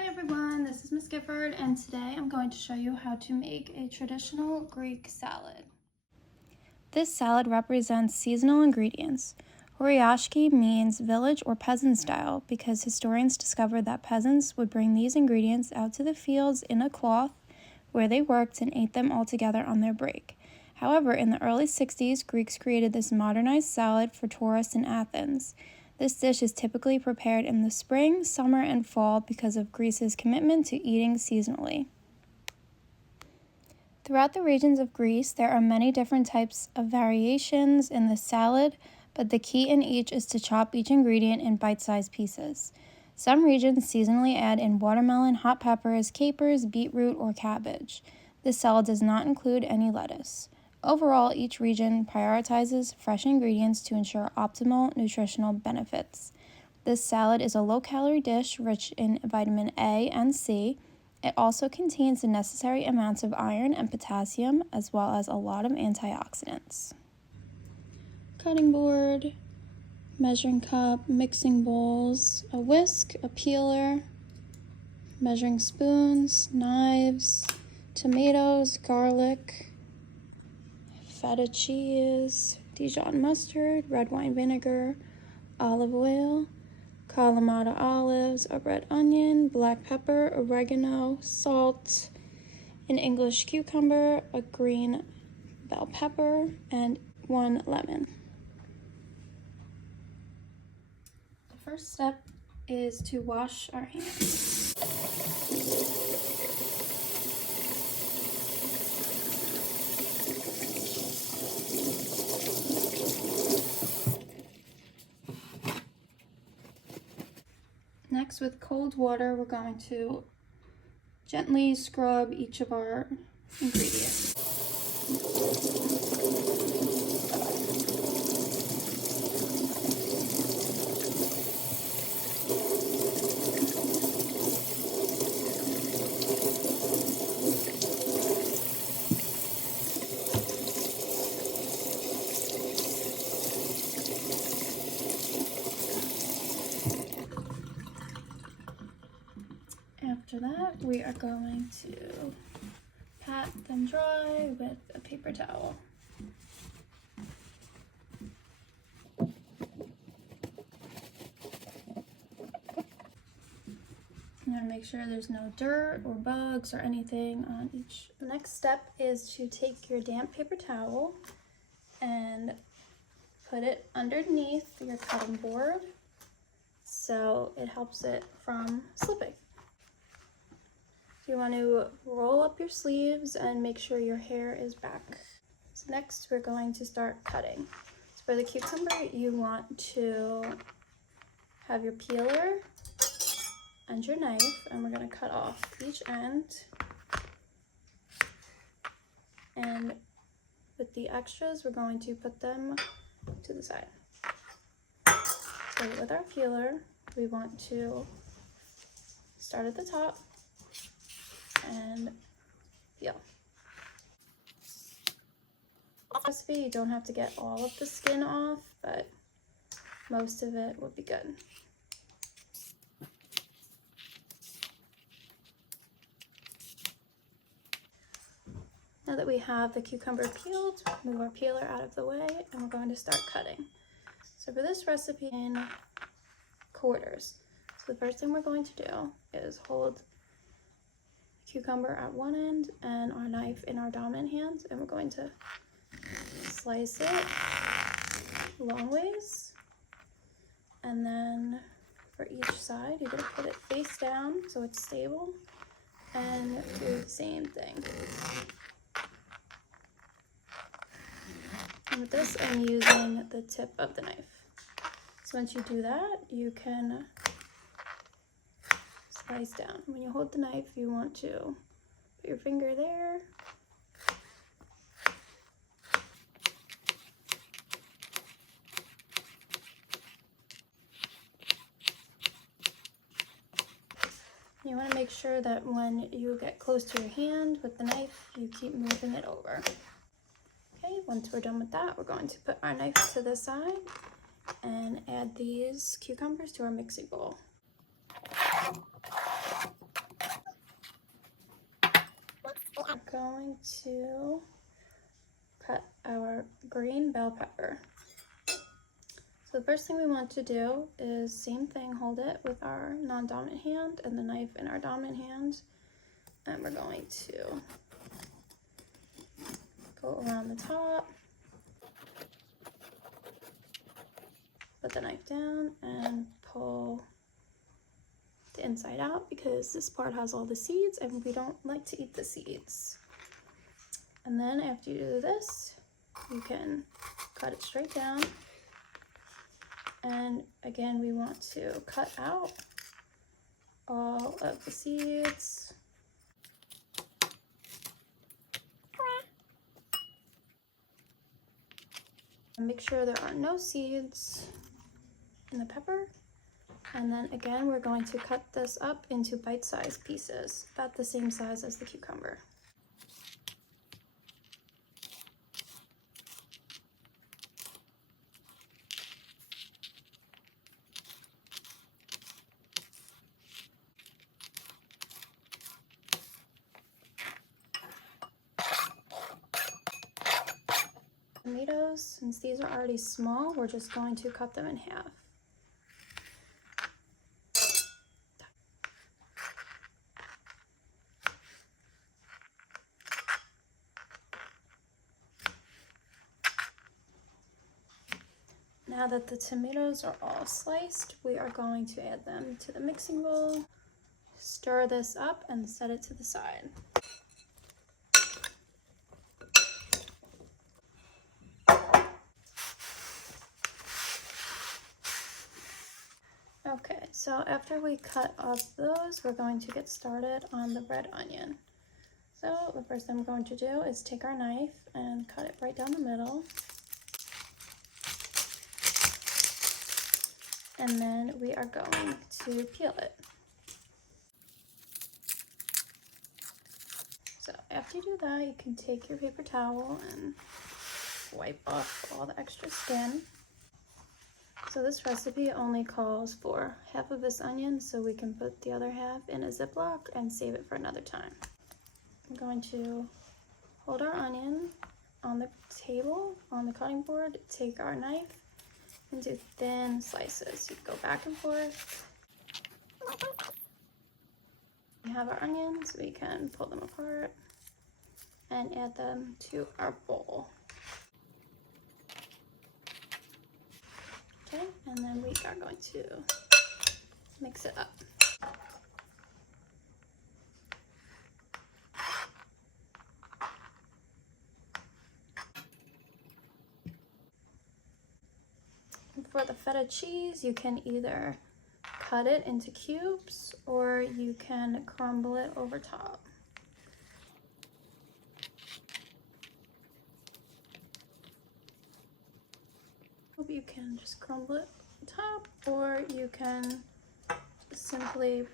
Hi everyone, this is Miss Gifford, and today I'm going to show you how to make a traditional Greek salad. This salad represents seasonal ingredients. Horiatiki means village or peasant style because historians discovered that peasants would bring these ingredients out to the fields in a cloth where they worked and ate them all together on their break. However, in the early 60s, Greeks created this modernized salad for tourists in Athens. This dish is typically prepared in the spring, summer, and fall because of Greece's commitment to eating seasonally. Throughout the regions of Greece, there are many different types of variations in the salad, but the key in each is to chop each ingredient in bite-sized pieces. Some regions seasonally add in watermelon, hot peppers, capers, beetroot, or cabbage. This salad does not include any lettuce. Overall, each region prioritizes fresh ingredients to ensure optimal nutritional benefits. This salad is a low-calorie dish rich in vitamin A and C. It also contains the necessary amounts of iron and potassium, as well as a lot of antioxidants. Cutting board, measuring cup, mixing bowls, a whisk, a peeler, measuring spoons, knives, tomatoes, garlic, feta cheese, Dijon mustard, red wine vinegar, olive oil, Kalamata olives, a red onion, black pepper, oregano, salt, an English cucumber, a green bell pepper, and 1 lemon. The first step is to wash our hands. Next, with cold water, we're going to gently scrub each of our ingredients. After that, we are going to pat them dry with a paper towel. I'm going to make sure there's no dirt or bugs or anything on each. The next step is to take your damp paper towel and put it underneath your cutting board so it helps it from slipping. You want to roll up your sleeves and make sure your hair is back. So next we're going to start cutting. So for the cucumber, you want to have your peeler and your knife, and we're going to cut off each end. And with the extras, we're going to put them to the side. So with our peeler, we want to start at the top and peel. Recipe, you don't have to get all of the skin off, but most of it would be good. Now that we have the cucumber peeled, move our peeler out of the way and we're going to start cutting. So for this recipe, in quarters. So the first thing we're going to do is hold cucumber at one end and our knife in our dominant hand, and we're going to slice it long ways, and then for each side you're going to put it face down so it's stable, and do the same thing. And with this, I'm using the tip of the knife. So once you do that, you can slice down. When you hold the knife, you want to put your finger there. You want to make sure that when you get close to your hand with the knife, you keep moving it over. Okay, once we're done with that, we're going to put our knife to the side and add these cucumbers to our mixing bowl. going to cut our green bell pepper. So the first thing we want to do is same thing, hold it with our non-dominant hand and the knife in our dominant hand. And we're going to go around the top, put the knife down and pull the inside out because this part has all the seeds and we don't like to eat the seeds. And then after you do this, you can cut it straight down. And again, we want to cut out all of the seeds. And make sure there are no seeds in the pepper. And then again, we're going to cut this up into bite-sized pieces, about the same size as the cucumber. Tomatoes, since these are already small, we're just going to cut them in half. Now that the tomatoes are all sliced, we are going to add them to the mixing bowl. Stir this up and set it to the side. Okay, so after we cut off those, we're going to get started on the red onion. So the first thing we're going to do is take our knife and cut it right down the middle. And then we are going to peel it. So after you do that, you can take your paper towel and wipe off all the extra skin. So this recipe only calls for half of this onion, so we can put the other half in a Ziploc and save it for another time. I'm going to hold our onion on the table, on the cutting board, take our knife and do thin slices. You go back and forth. We have our onions, we can pull them apart and add them to our bowl. Okay, and then we are going to mix it up. For the feta cheese, you can either cut it into cubes or you can crumble it over top. You can just crumble it on top, or you can just simply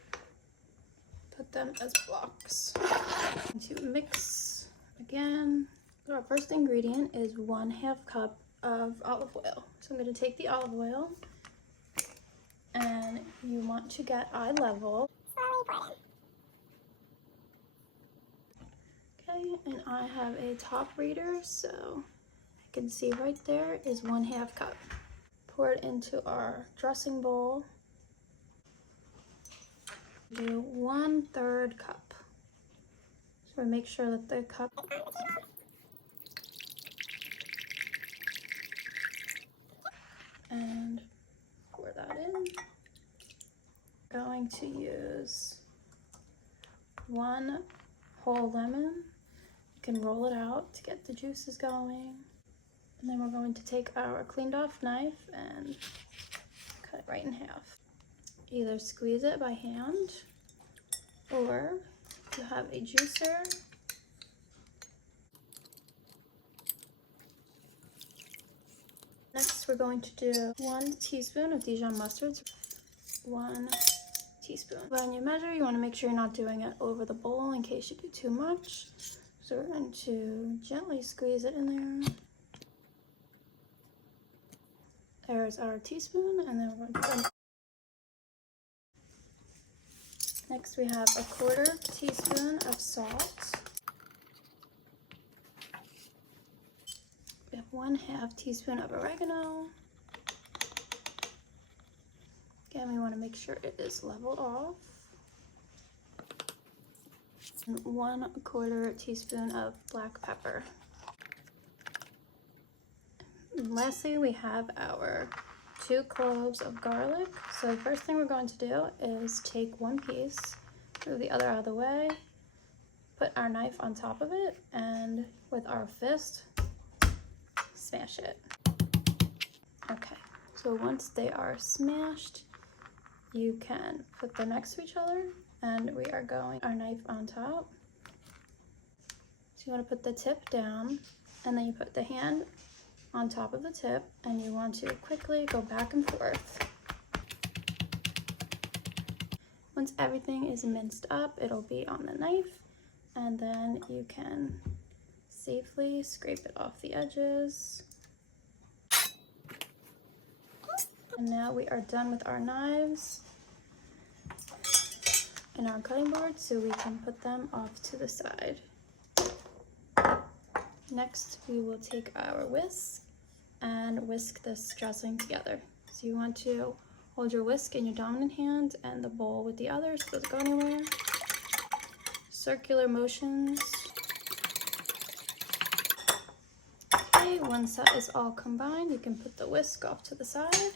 put them as blocks. To mix again. So our first ingredient is 1/2 cup of olive oil. So I'm going to take the olive oil, and you want to get eye level. Okay, and I have a top reader, so I can see right there is 1/2 cup. Pour it into our dressing bowl. Do 1/3 cup. So make sure that the cup and pour that in. Going to use 1 whole lemon. You can roll it out to get the juices going. And then we're going to take our cleaned off knife and cut it right in half. Either squeeze it by hand, or you have a juicer. Next, we're going to do 1 teaspoon of Dijon mustard. 1 teaspoon. When you measure, you want to make sure you're not doing it over the bowl in case you do too much. So we're going to gently squeeze it in there. There's our teaspoon, and then we're going to next we have a 1/4 teaspoon of salt. 1/2 teaspoon of oregano. Again, we want to make sure it is leveled off. And 1/4 teaspoon of black pepper. And lastly, we have our 2 cloves of garlic. So the first thing we're going to do is take one piece, move the other out of the way, put our knife on top of it, and with our fist, smash it. Okay, so once they are smashed, you can put them next to each other, and we are going our knife on top. So you want to put the tip down, and then you put the hand on top of the tip, and you want to quickly go back and forth. Once everything is minced up, it'll be on the knife, and then you can safely scrape it off the edges. And now we are done with our knives and our cutting board, so we can put them off to the side. Next, we will take our whisk and whisk this dressing together. So you want to hold your whisk in your dominant hand and the bowl with the other, so it doesn't go anywhere. Circular motions. Okay, once that is all combined, you can put the whisk off to the side.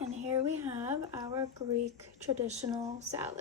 And here we have our Greek traditional salad.